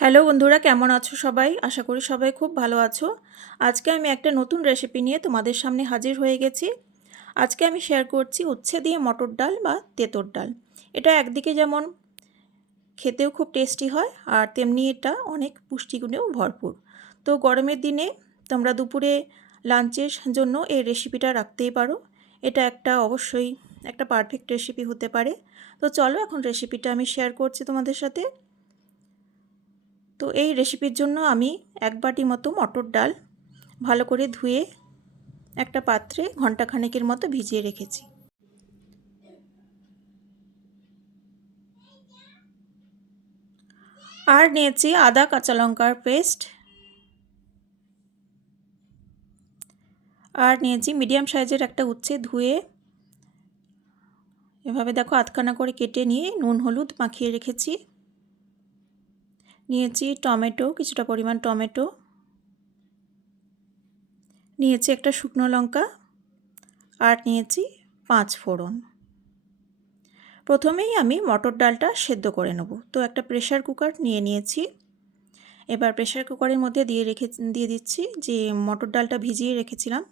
Hello বন্ধুরা, কেমন আছো সবাই? আশা করি সবাই খুব ভালো আছো। আজকে আমি একটা নতুন রেসিপি নিয়ে তোমাদের সামনে হাজির হয়ে গেছি। আজকে আমি শেয়ার করছি উচ্ছে দিয়ে মটর ডাল বা তেঁতুর ডাল। এটা একদিকে যেমন খেতেও খুব টেস্টি হয়, আর তেমনি এটা অনেক পুষ্টিগুণেও ভরপুর। তো গরমের দিনে তোমরা দুপুরে লাঞ্চের জন্য এই রেসিপিটা রাখতেই পারো। এটা অবশ্যই একটা পারফেক্ট রেসিপি হতে পারে। তো চলো এখন রেসিপিটা আমি শেয়ার করছি তোমাদের সাথে। তো এই রেসিপির জন্য আমি 1 বাটি মতো মটর ডাল ভালো করে ধুয়ে একটা পাত্রে ঘন্টাখানেকের মতো ভিজিয়ে রেখেছি। আর নিয়েছি আদা কাঁচা লঙ্কার পেস্ট, আর নিয়েছি মিডিয়াম সাইজের একটা উচ্ছে ধুয়ে এভাবে দেখো আধখানা করে কেটে নিয়ে নুন হলুদ মাখিয়ে রেখেছি। নিয়েছি টমেটো, কিছুটা পরিমাণ টমেটো, নিয়েছি একটা শুকনো লঙ্কা, আর নিয়েছি 5 ফোড়ন। প্রথমেই আমি মটর ডালটা সেদ্ধ করে নেব। তো একটা প্রেসার কুকার নিয়ে নিয়েছি। এবার প্রেসার কুকারের মধ্যে দিয়ে দিচ্ছি যে মটর ডালটা ভিজিয়ে রেখেছিলাম,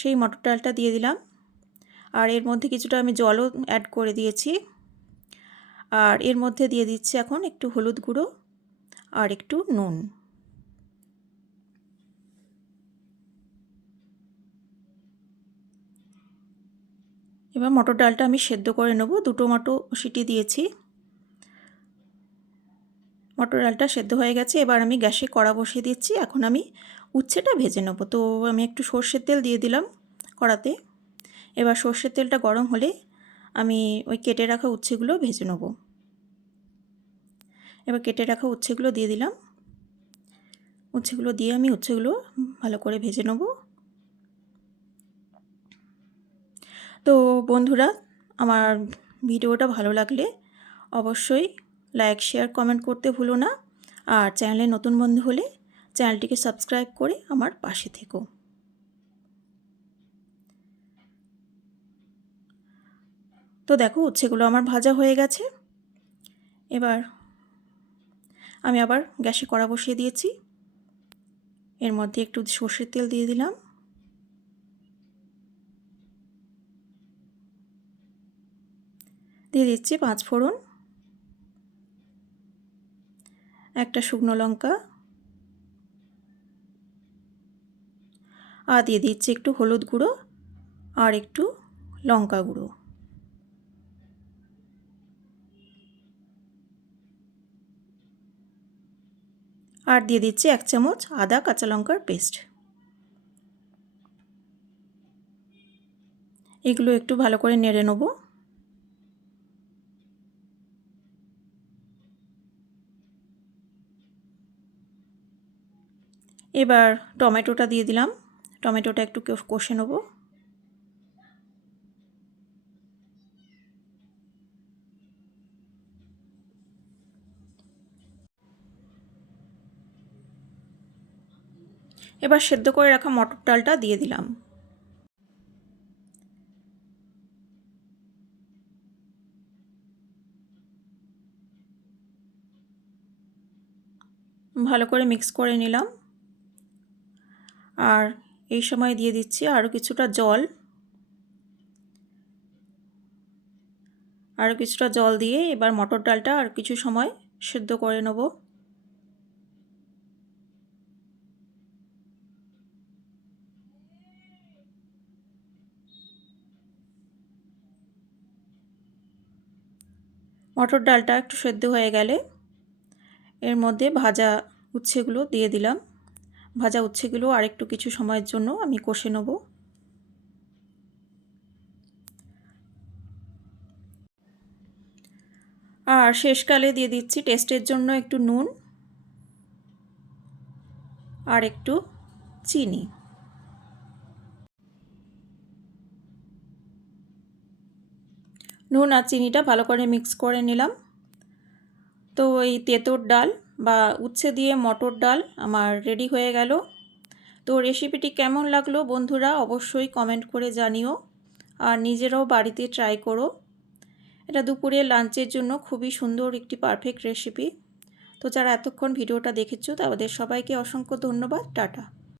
সেই মটর ডালটা দিয়ে দিলাম। আর এর মধ্যে কিছুটা আমি জলও অ্যাড করে দিয়েছি। আর এর মধ্যে দিয়ে দিচ্ছি এখন একটু হলুদ গুঁড়ো আর একটু নুন। এবার মটর ডালটা আমি সেদ্ধ করে নেব। 2 মতো সিটি দিয়েছি। মটর ডালটা সেদ্ধ হয়ে গেছে। এবার আমি গ্যাসে কড়া বসিয়ে দিচ্ছি। এখন আমি উচ্ছেটা ভেজে নেব। তো আমি একটু সর্ষের তেল দিয়ে দিলাম কড়াতে। এবার সর্ষের তেলটা গরম হলে আমি ওই কেটে রাখা উচ্ছেগুলো ভেজে নেব। এবার কেটে রাখা উচ্ছেগুলো দিয়ে দিলাম। উচ্ছেগুলো দিয়ে আমি উচ্ছেগুলো ভালো করে ভেজে নেব। তো বন্ধুরা, আমার ভিডিওটা ভালো লাগলে অবশ্যই লাইক শেয়ার কমেন্ট করতে ভুলো না। আর চ্যানেলে নতুন বন্ধু হলে চ্যানেলটিকে সাবস্ক্রাইব করে আমার পাশে থেকো। তো দেখো উচ্ছেগুলো আমার ভাজা হয়ে গেছে। এবার আমি আবার গ্যাসে কড়া বসিয়ে দিয়েছি। এর মধ্যে একটু সর্ষের তেল দিয়ে দিলাম। দিয়ে দিচ্ছি 5 ফোড়ন, একটা শুকনো লঙ্কা, আর দিয়ে দিচ্ছি একটু হলুদ গুঁড়ো আর একটু লঙ্কা গুঁড়ো। আর দিয়ে দিচ্ছি 1 চামচ আদা কাঁচা লঙ্কার পেস্ট। এগুলো একটু ভালো করে নেড়ে নেব। এবার টমেটোটা দিয়ে দিলাম। টমেটোটা একটু কষে নেব। এবার সেদ্ধ করে রাখা মটর ডালটা দিয়ে দিলাম। ভালো করে মিক্স করে নিলাম। আর এই সময় দিয়ে দিচ্ছি আরও কিছুটা জল। দিয়ে এবার মটর ডালটা আর কিছু সময় সেদ্ধ করে নেব। মটর ডালটা একটু সেদ্ধ হয়ে গেলে এর মধ্যে ভাজা উচ্ছেগুলো দিয়ে দিলাম। ভাজা উচ্ছেগুলো আরেকটু কিছু সময়ের জন্য আমি কষে নেব। আর শেষকালে দিয়ে দিচ্ছি টেস্টের জন্য একটু নুন আর একটু চিনি। নুন আর চিনিটা ভালো করে মিক্স করে নিলাম। তো এই তেঁতুর ডাল বা উচ্ছে দিয়ে মটর ডাল আমার রেডি হয়ে গেল। তো রেসিপিটি কেমন লাগলো বন্ধুরা অবশ্যই কমেন্ট করে জানিও, আর নিজেরাও বাড়িতে ট্রাই করো। এটা দুপুরে লাঞ্চের জন্য খুবই সুন্দর একটি পারফেক্ট রেসিপি। তো যারা এতক্ষণ ভিডিওটা দেখেছো তাদের সবাইকে অসংখ্য ধন্যবাদ। টাটা।